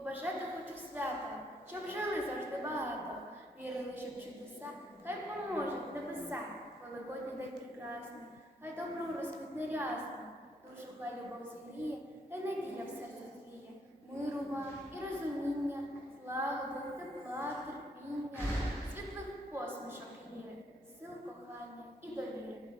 Побажати хочу свята, щоб жили завжди багато. Вірили, щоб чудеса, хай поможуть небеса, Великодній день прекрасний, хай добро розквітне рясно, душу хай любов зігріє, та й надія в серце твіє, миру вам і розуміння, злагоди, тепла, терпіння, світлих посмішок і віри, сил кохання і довіри.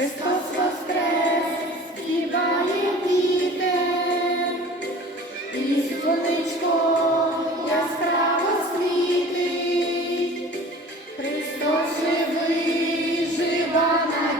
Христос воскрес, співає вітер, і сонечко яскраво світить, Христос живий, жива надія.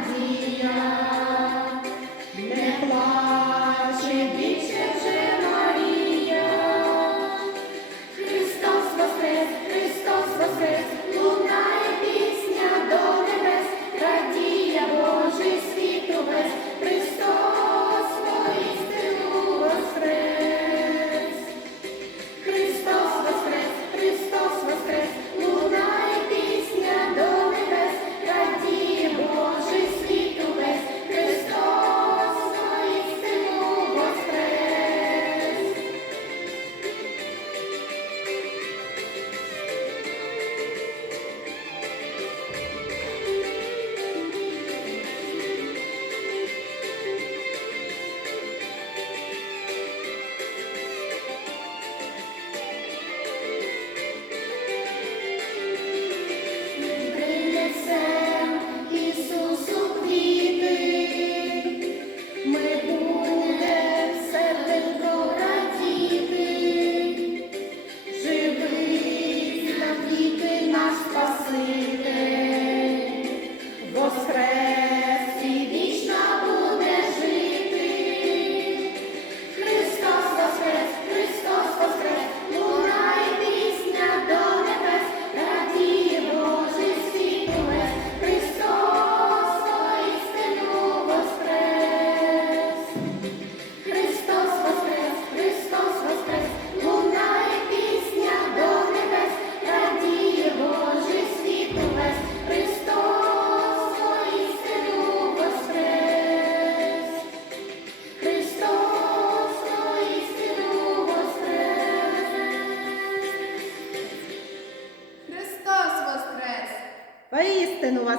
Істину вас